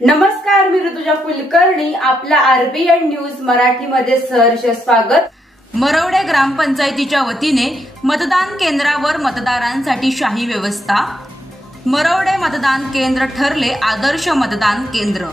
नमस्कार, मी ऋतुजा कुलकर्णी. आपल्या RBN news मराठीमध्ये सहर्ष स्वागत. मरवडे ग्रामपंचायतीच्या वतीने मतदान केंद्रावर मतदारांसाठी शाही व्यवस्था. मरवडे मतदान केंद्र ठरले आदर्श मतदान केंद्र.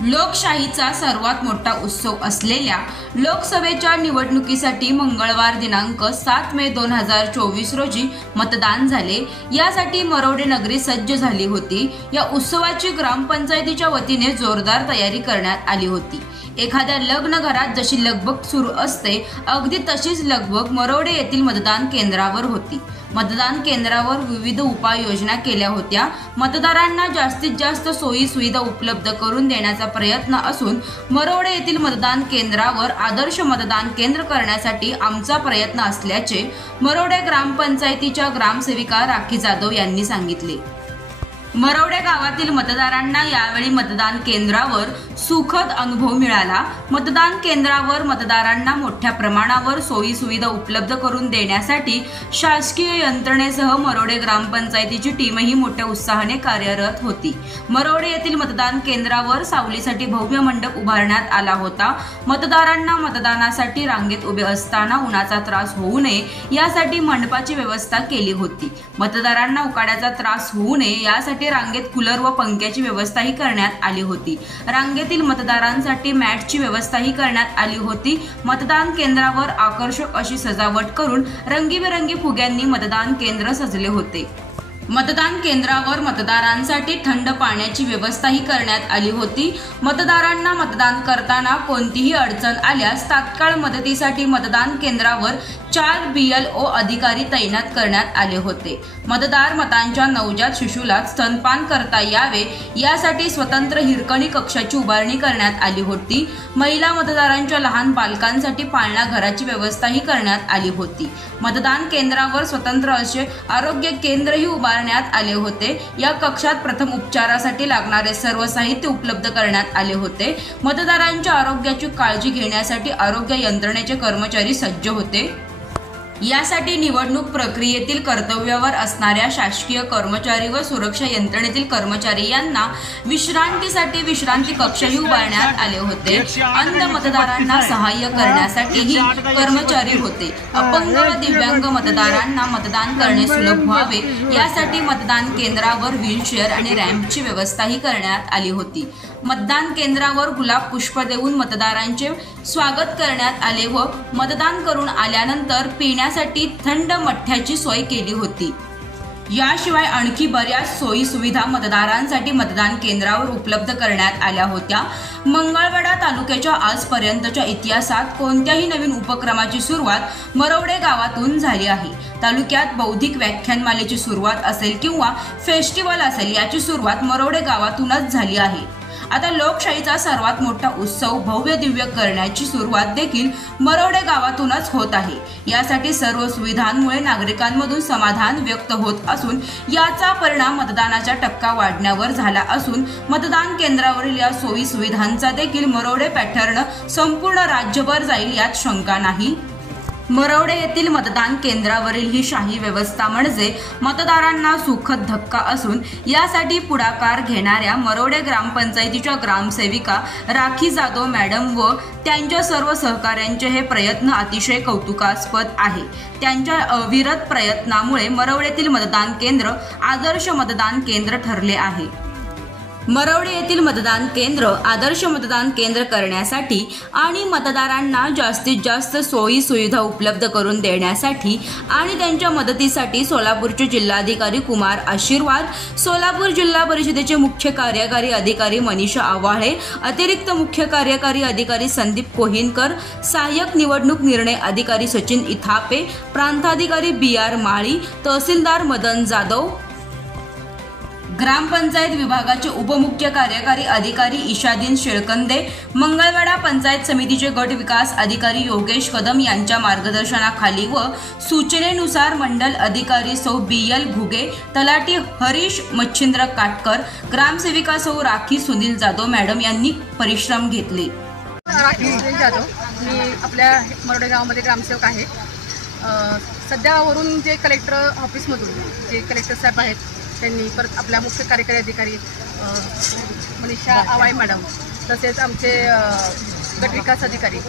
लोकशाहीचा सर्वात मोठा उत्सव असलेल्या लोकसभेच्या निवडणुकीसाठी मंगळवार दिनांक 7 मे 2024 रोजी मतदान झाले. यासाठी मरवडे नगरी सज्ज झाली होती. या उत्सवाची ग्रामपंचायतीच्या वतीने जोरदार तयारी करण्यात आली होती. एखाद्या लग्न घरात जशी लगबग सुरू असते, अगदी तशीच लगबग मरवडे येथील मतदान केंद्रावर होती. मतदान केंद्रावर विविध उपाययोजना केल्या होत्या. मतदारांना जास्तीत जास्त सोयी सुविधा उपलब्ध करून देण्याचा प्रयत्न असून मरवडे येथील मतदान केंद्रावर आदर्श मतदान केंद्र करण्यासाठी आमचा प्रयत्न असल्याचे मरवडे ग्रामपंचायतीच्या ग्रामसेविका राखी जाधव यांनी सांगितले. मरवडे गावातील मतदारांना यावेळी मतदान केंद्रावर सुखद अनुभव मिळाला. मतदान केंद्रावर मतदारांना मोठ्या प्रमाणावर सोयी सुविधा उपलब्ध करून देण्यासाठी शासकीय यंत्रणेसह मरवडे ग्रामपंचायतीची टीमही मोठ्या उत्साहाने कार्यरत होती. मरवडे येथील मतदान केंद्रावर सावलीसाठी भव्य मंडप उभारण्यात आला होता. मतदारांना मतदानासाठी रांगेत उभे असताना उन्हाचा त्रास होऊ नये यासाठी मंडपाची व्यवस्था केली होती. मतदारांना उकाड्याचा त्रास होऊ नये यासाठी रांगेत कूलर व पंख्याची व्यवस्थाही करण्यात आली होती. रांगेतील मतदारांसाठी मॅटची व्यवस्थाही करण्यात आली होती. मतदान केंद्रावर आकर्षक अशी सजावट करून रंगीबेरंगी फुग्यांनी मतदान केंद्र सजले होते. मतदान केंद्रावर मतदारांसाठी थंड पाण्याची व्यवस्थाही करण्यात आली होती. मतदारांना मतदान करताना कोणतीही अडचण आल्यास तात्काळ मदतीसाठी मतदान केंद्रावर 4 BLO अधिकारी तैनात करण्यात आले होते. मतदार मतांच्या नवजात शिशुला स्तनपान करता यावे यासाठी स्वतंत्र हिरकणी कक्षाची उभारणी करण्यात आली होती. महिला मतदारांच्या लहान बालकांसाठी पाळणा घराची व्यवस्थाही करण्यात आली होती. मतदान केंद्रावर स्वतंत्र असे आरोग्य केंद्रही उभारण्यात आले होते. या कक्षात प्रथम उपचारासाठी लागणारे सर्व साहित्य उपलब्ध करण्यात आले होते. मतदारांच्या आरोग्याची काळजी घेण्यासाठी आरोग्य यंत्रणेचे कर्मचारी सज्ज होते. यासाठी निवडणूक प्रक्रियेतील कर्तव्यावर असणाऱ्या शासकीय कर्मचारी व सुरक्षा यंत्रणेतील कर्मचारी यांना विश्रांतीसाठी विश्रांती कक्षही उभारण्यात आले होते. अंध मतदारांना सहाय्य करण्यासाठीही कर्मचारी होते. अपंग व दिव्यांग मतदारांना मतदान करणे सुलभ व्हावे यासाठी मतदान केंद्रावर व्हीलचेअर आणि रॅम्पची व्यवस्थाही करण्यात आली होती. मतदान केंद्रावर गुलाब पुष्प देऊन मतदारांचे स्वागत करण्यात आले व मतदान करून आल्यानंतर पिण्यासाठी थंड मठ्याची सोय केली होती. याशिवाय आणखी बऱ्याच सोयी सुविधा मतदारांसाठी मतदान केंद्रावर उपलब्ध करण्यात आल्या होत्या. मंगळवेढा तालुक्याच्या आजपर्यंतच्या इतिहासात कोणत्याही नवीन उपक्रमाची सुरुवात मरवडे गावातून झाली आहे. तालुक्यात बौद्धिक व्याख्यानमालेची सुरुवात असेल किंवा फेस्टिवल असेल, याची सुरुवात मरवडे गावातूनच झाली आहे. आता लोकशाहीचा सर्वात मोठा उत्सव भव्य दिव्य करण्याची सुरुवात देखील मरवडे गावातूनच होत आहे. यासाठी सर्व सुविधांमुळे नागरिकांमधून समाधान व्यक्त होत असून याचा परिणाम मतदानाचा टक्का वाढण्यावर झाला असून मतदान केंद्रावरील या सोयी सुविधांचा देखील मरवडे पॅटर्न संपूर्ण राज्यभर जाईल यात शंका नाही. मरवडे येथील मतदान केंद्रावरील ही शाही व्यवस्था म्हणजे मतदारांना सुखद धक्का असून यासाठी पुढाकार घेणाऱ्या मरवडे ग्रामपंचायतीच्या ग्रामसेविका राखी जाधव मॅडम व त्यांच्या सर्व सहकाऱ्यांचे हे प्रयत्न अतिशय कौतुकास्पद आहे. त्यांच्या अविरत प्रयत्नामुळे मरवडेतील मतदान केंद्र आदर्श मतदान केंद्र ठरले आहे. मरवडे येथील मतदान केंद्र आदर्श मतदान केंद्र करण्यासाठी आणि मतदारांना जास्तीत जास्त सोयी सुविधा उपलब्ध करून देण्यासाठी आणि त्यांच्या मदतीसाठी सोलापूरचे जिल्हाधिकारी कुमार आशीर्वाद, सोलापूर जिल्हा परिषदेचे मुख्य कार्यकारी अधिकारी मनीषा आवाळे, अतिरिक्त मुख्य कार्यकारी अधिकारी संदीप कोहिनकर, सहाय्यक निवडणूक निर्णय अधिकारी सचिन इथापे, प्रांताधिकारी BR माळी, तहसीलदार मदन जाधव, ग्रामपंचायत विभागाचे उपमुख्य कार्यकारी अधिकारी ईशादीन शेळकंदे, मंगळवेढा पंचायत समितीचे गट विकास अधिकारी योगेश कदम यांच्या मार्गदर्शनाखाली व सूचनेनुसार मंडल अधिकारी सौ BL घुगे, तलाठी हरीश मच्छिंद्र काटकर, ग्रामसेविका सौ राखी सुनील जाधव मॅडम यांनी परिश्रम घेतले. राखी सुनील जाधव, मी आपल्या मरवडे गावामध्ये ग्रामसेवक आहे. सध्या वरून जे कलेक्टर ऑफिसमधून जे कलेक्टर साहेब आहेत त्यांनी, परत आपल्या मुख्य कार्यकारी अधिकारी मनीषा आवाई मॅडम, तसेच आमचे गटविकास अधिकारी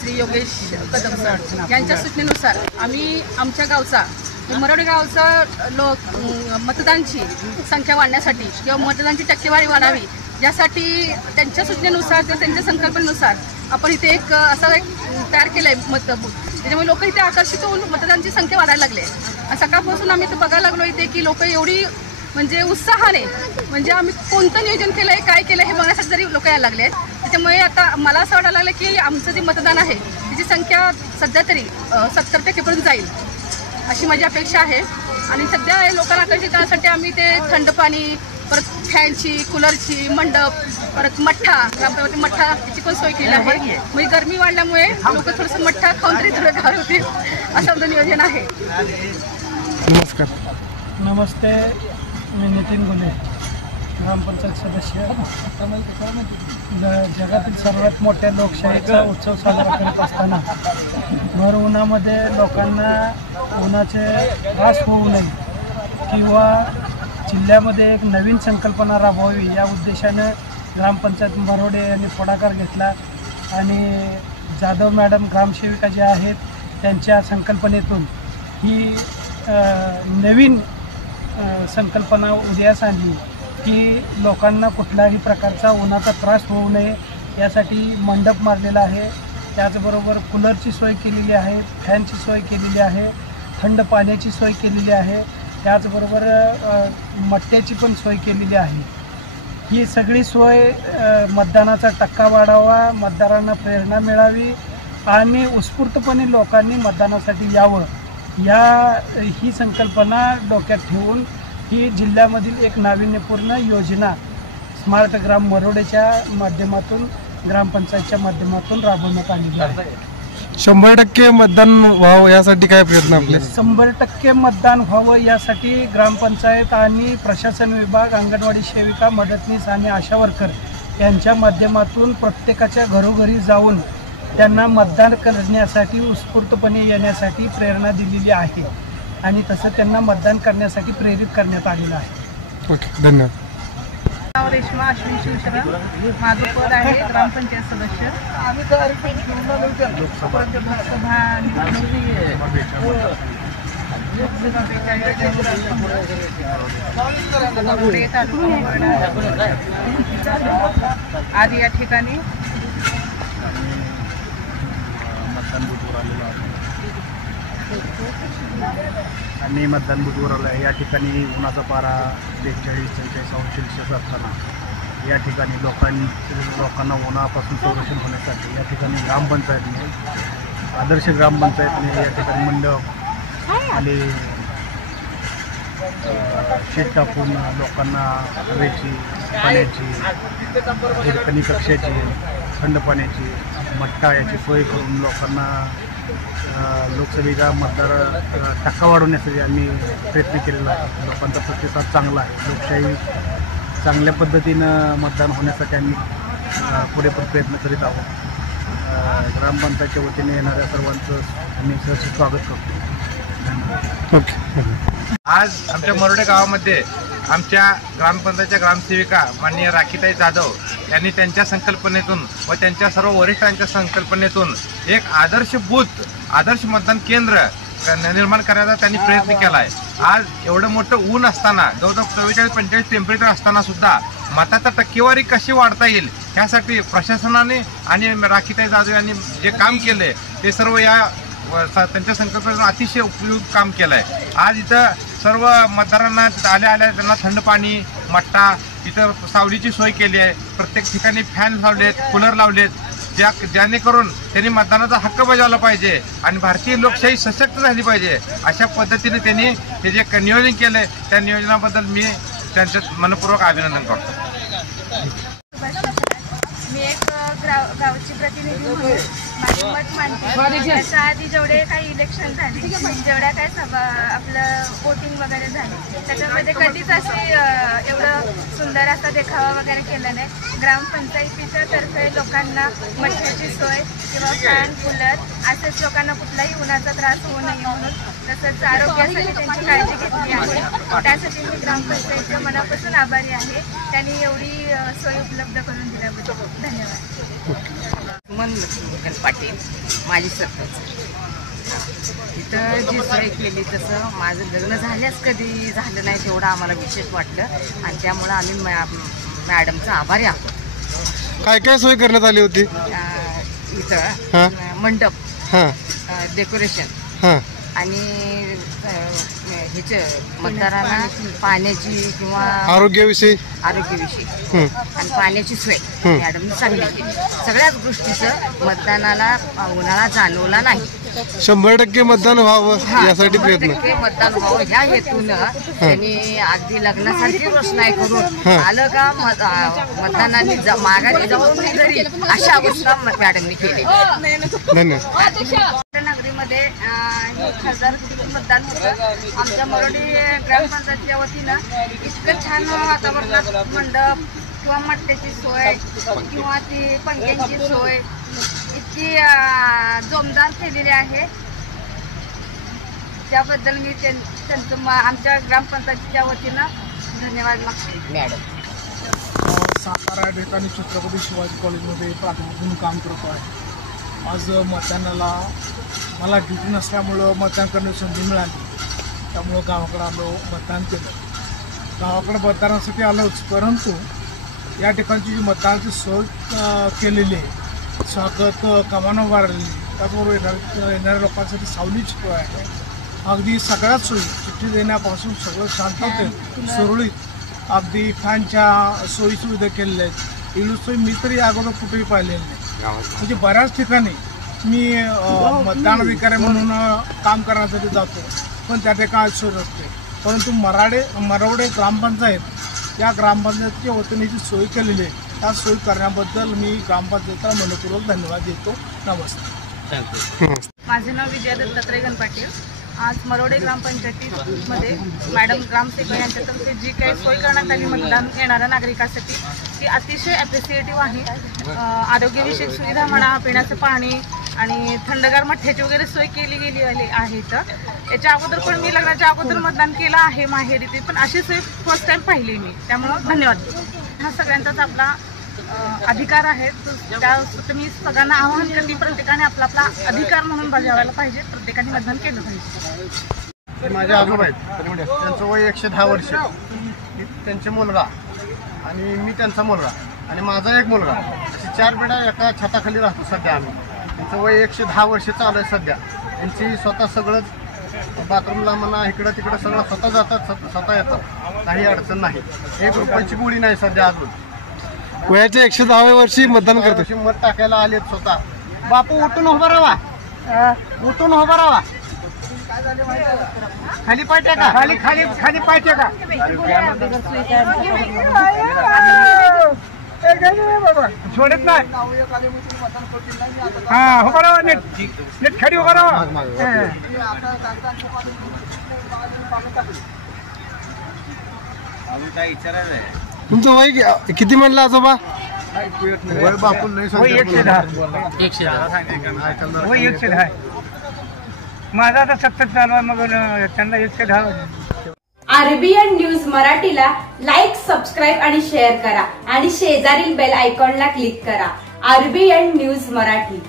श्री योगेश कदम सर यांच्या सूचनेनुसार आम्ही आमच्या गावचा मरोडे गावचा मतदानची संख्या वाढण्यासाठी किंवा मतदानाची टक्केवारी वाढावी यासाठी त्यांच्या सूचनेनुसार किंवा त्यांच्या संकल्पनेनुसार आपण इथे एक असं एक तयार केलं आहे मतबूथ, त्याच्यामुळे लोक इथे आकर्षित होऊन मतदानाची संख्या वाढायला लागली आहे. सकाळपासून आम्ही इथं बघायला लागलो इथे की लोक एवढी म्हणजे उत्साहाने, म्हणजे आम्ही कोणतं नियोजन केलं आहे, काय केलं हे बघण्यासाठी जरी लोक यायला लागले. त्याच्यामुळे आता मला असं वाटायला लागलं की आमचं जे मतदान आहे त्याची संख्या सध्या तरी 70% जाईल अशी माझी अपेक्षा आहे. आणि सध्या लोकांना आकर्षित करण्यासाठी आम्ही ते थंड पाणी, परत फॅनची, कूलरची, मंडप, परत मठ्ठा, ग्रामपंचायती मठ्ठा याची पण सोय केली आहे. म्हणजे गरमी वाढल्यामुळे लोक थोडंसं मठ्ठा खाऊन तरी थोडं गार होतील असं आमचं नियोजन आहे. नमस्कार. नमस्ते, मी नितीन गुले, ग्रामपंचायत सदस्य. जगातील सर्वात मोठ्या लोकशाहीचा उत्सव साजरा करत असताना भर उन्हामध्ये लोकांना उन्हाचे त्रास होऊ नये किंवा जिल्ह्यामध्ये एक नवीन संकल्पना राबवावी या उद्देशानं ग्रामपंचायत मरोडे यांनी पुढाकार घेतला आणि जाधव मॅडम ग्रामसेविका ज्या आहेत त्यांच्या संकल्पनेतून ही नवीन संकल्पना उदयास आणली की लोकांना कुठल्याही प्रकारचा उन्हाचा त्रास होऊ नये यासाठी मंडप मारलेला आहे. त्याचबरोबर कूलरची सोय केलेली आहे, फॅनची सोय केलेली आहे, थंड पाण्याची सोय केलेली आहे, त्याचबरोबर मठ्ठ्याची पण सोय केलेली आहे. ही सगळी सोय मतदानाचा टक्का वाढावा, मतदारांना प्रेरणा मिळावी आणि उत्स्फूर्तपणे लोकांनी मतदानासाठी यावं ही संकल्पना डोक्यात ठेवून ही जिल्ह्यामधील एक नाविन्यपूर्ण योजना स्मार्ट ग्राम मरोडेच्या माध्यमातून, ग्रामपंचायतच्या माध्यमातून राबवण्यात आलेली आहे. 100% मतदान व्हावं यासाठी काय प्रयत्न आपले? 100% मतदान व्हावं यासाठी ग्रामपंचायत आणि प्रशासन विभाग, अंगणवाडी सेविका, मदतनीस आणि आशा वर्कर यांच्या माध्यमातून प्रत्येकाच्या घरोघरी जाऊन त्यांना मतदान करण्यासाठी उत्स्फूर्तपणे येण्यासाठी प्रेरणा दिलेली आहे आणि तसं त्यांना मतदान करण्यासाठी प्रेरित करण्यात आलेलं आहे. ओके, धन्यवाद. रेश्मा अश्विन शिवशरण, माझं पद आहे ग्रामपंचायत सदस्य. लोकसभा आज या ठिकाणी मतदान बूथवर आलेलो आहे आणि मतदान बूथवर आलं आहे. या ठिकाणी उन्हाचा पारा 43-44 अंश सेल्सिअस असताना या ठिकाणी लोकांना उन्हापासून संरक्षण होण्यासाठी या ठिकाणी ग्रामपंचायतने, आदर्श ग्रामपंचायतने या ठिकाणी मंडप आणि शीट टाकून लोकांना हवेची, पाण्याची, हिरकणी कक्षाची, थंड पाण्याची, मठ्ठा याची सोय करून लोकांना लोकसभेचा मतदार टक्का वाढवण्यासाठी आम्ही प्रयत्न केलेला आहे. लोकांचा प्रतिसाद चांगला आहे. लोकशाही चांगल्या पद्धतीनं मतदान होण्यासाठी आम्ही पुरेपूर प्रयत्न करीत आहोत. ग्रामपंचायतच्या वतीने येणाऱ्या सर्वांचं आम्ही सहर्ष स्वागत करतो. ओके. आज आमच्या मरोडे गावामध्ये आमच्या ग्रामपंचायतच्या ग्रामसेविका माननीय राखीताई जाधव यांनी त्यांच्या संकल्पनेतून व त्यांच्या सर्व वरिष्ठांच्या संकल्पनेतून एक आदर्श बूथ, आदर्श मतदान केंद्र निर्माण करण्याचा त्यांनी प्रयत्न केला आहे. आज एवढं मोठं ऊन असताना, जवळजवळ 44-45 टेम्परेचर असताना सुद्धा मताचा टक्केवारी कशी वाढता येईल यासाठी प्रशासनाने आणि राखीताई जाधव यांनी जे काम केले ते सर्व या त्यांच्या संकल्पनेतून अतिशय उपयुक्त काम केलं आहे. आज इथं सर्व मतदारांना आल्या त्यांना थंड पाणी, मठ्ठा, इथं सावलीची सोय केली आहे. प्रत्येक ठिकाणी फॅन लावलेत, कूलर लावलेत, जेणेकरून त्यांनी मतदानाचा हक्क बजावला पाहिजे आणि भारतीय लोकशाही सशक्त झाली पाहिजे. अशा पद्धतीने त्यांनी हे जे नियोजन केलं आहे त्या नियोजनाबद्दल मी त्यांचं मनपूर्वक अभिनंदन करतो. मी एक गावची प्रतिनिधी म्हणून माझी मत मांडते. त्याच्या आधी जेवढे काही इलेक्शन झाले, जेवढ्या काही आपलं वोटिंग वगैरे झाले, त्याच्यामध्ये कधीच अशी एवढं सुंदर असा देखावा वगैरे केला नाही. ग्रामपंचायतीच्या तर्फे लोकांना मठ्याची सोय किंवा फॅन कूलर असेच लोकांना कुठलाही उन्हाचा त्रास होऊ नये म्हणून, तसंच आरोग्यासाठी त्यांची काळजी घेतली आहे. त्यासाठी मी ग्रामपंचायतीच्या मनापासून आभारी आहे. त्यांनी एवढी सोय उपलब्ध करून दिल्याबद्दल धन्यवाद. मन पाटील माझी सरपंच. इथं जी सोय केली तसं माझं लग्न झाल्यास कधी झालं नाही तेवढं आम्हाला विशेष वाटलं आणि त्यामुळं आम्ही मॅडमचा आभारी आहोत. काय काय सोय करण्यात आली होती इथं? मंडप, डेकोरेशन आणि ह्याचे मतदारांना पाण्याची किंवा आरोग्याविषयी आणि पाण्याची सोय मॅडमने चांगली केली. सगळ्याच गोष्टीचं मतदानाला उन्हाळा जाणवला नाही. 100% मतदान व्हावं यासाठी प्रयत्न. मतदान व्हावं ह्या हेतून त्यांनी अगदी लग्नासारखी रोषणाई करून आलं का मतदानाने माघारी जाऊन घरी अशा अवस्था मॅडमने केली. धन्यवाद. नगरीमध्ये खासदार मतदान होतं. आमच्या मरोडी ग्रामपंचायतीच्या वतीनं इतकं छान वातावरणात मंडप किंवा मठ्याची सोय किंवा ती पंख्यांची सोय इतकी जोमदार केलेली आहे. त्याबद्दल मी त्यांचं आमच्या ग्रामपंचायतीच्या वतीनं धन्यवाद मागते. मॅडम सातारा या ठिकाणी छत्रपती शिवाजी कॉलेजमध्ये प्राथमिक म्हणून काम करतो आहे. आज मतदानाला मला ड्युटी नसल्यामुळं मतदान करण्याची संधी मिळाली. त्यामुळं गावाकडं आलो, मतदान केलं. गावाकडं मतदानासाठी आलोच, परंतु या ठिकाणची जी मतदानाची सोय केलेली आहे, स्वागत कमान उभारलेली, त्याचबरोबर येणाऱ्या लोकांसाठी सावलीची सोय आहे. अगदी सगळ्याच सोयी चिठ्ठी देण्यापासून सगळं शांततेत सुरळीत अगदी फॅनच्या सोयीसुविधा केलेल्या आहेत. इलू सोयी मी तरी अगोदर कुठेही पाहिलेली नाही. म्हणजे बऱ्याच ठिकाणी मी मतदानाधिकारी म्हणून काम करण्यासाठी जातो, पण त्या ठिकाणी सोय नसते. परंतु मरवडे ग्रामपंचायत या ग्रामपंचायतीच्या वतीने जी सोय केलेली आहे त्या सोयी करण्याबद्दल मी ग्रामपंचायतीला मनपूर्वक धन्यवाद देतो. नमस्ते. माझे नाव विजया दत्तात्रय गणपाटील. आज मरोडे ग्रामपंचायतीमध्ये मॅडम ग्रामसेवक यांच्यातर्फे जी काही सोय करण्यात आली मतदान येणाऱ्या नागरिकांसाठी ती अतिशय ॲप्रिसिएटिव्ह आहे. आरोग्यविषयक सुविधा म्हणा, पिण्याचं पाणी आणि थंडगार मठ्याची वगैरे सोय केली गेली आहे. तर याच्या अगोदर पण मी लग्नाच्या अगोदर मतदान केलं आहे माहेरी, पण अशी सोय फर्स्ट टाईम पाहिली मी. त्यामुळं धन्यवाद. हा सगळ्यांचाच आपला अधिकार आहे. त्या मी सगळ्यांना आवाहन करते, प्रत्येकाने आपला आपला अधिकार म्हणून बजावायला पाहिजे. प्रत्येकाने मतदान केलं पाहिजे. माझे आजोबा आहेत, त्यांचं वय 110 वर्ष. त्यांचे मुलगा आणि मी त्यांचा मुलगा आणि माझा एक मुलगा, अशी 4 पिढ्या एका छताखाली राहतो सध्या आम्ही. त्यांचं वय 110 वर्ष चालू आहे सध्या. त्यांची स्वतः सगळंच बाथरूमला म्हणा इकडं तिकडं सगळं स्वतः जातात, स्वतः येतात, काही अडचण नाही. 1 रुपयाची गोळी नाही सध्या अजून. वयाच्या 110व्या वर्षी मतदान करतो. मत टाकायला आलेत स्वतः. बापू उठून उभा राहा, उठून उभा राहा. खाली पाय टाका, खाली खाली खाली पाय टाका. सोडत नाही. हा उभा राहा, नीट नीट खाली उभा राहा. तुमचं वय किती म्हणलं आजोबा? वय बापूल नाही सांगितलं. 110. माझा आता 70 चालू आहे, मग त्यांना 110. RBN न्यूज मराठीला लाईक, सबस्क्राईब आणि शेअर करा आणि शेजारील बेल आयकॉनला क्लिक करा. RBN news Marathi.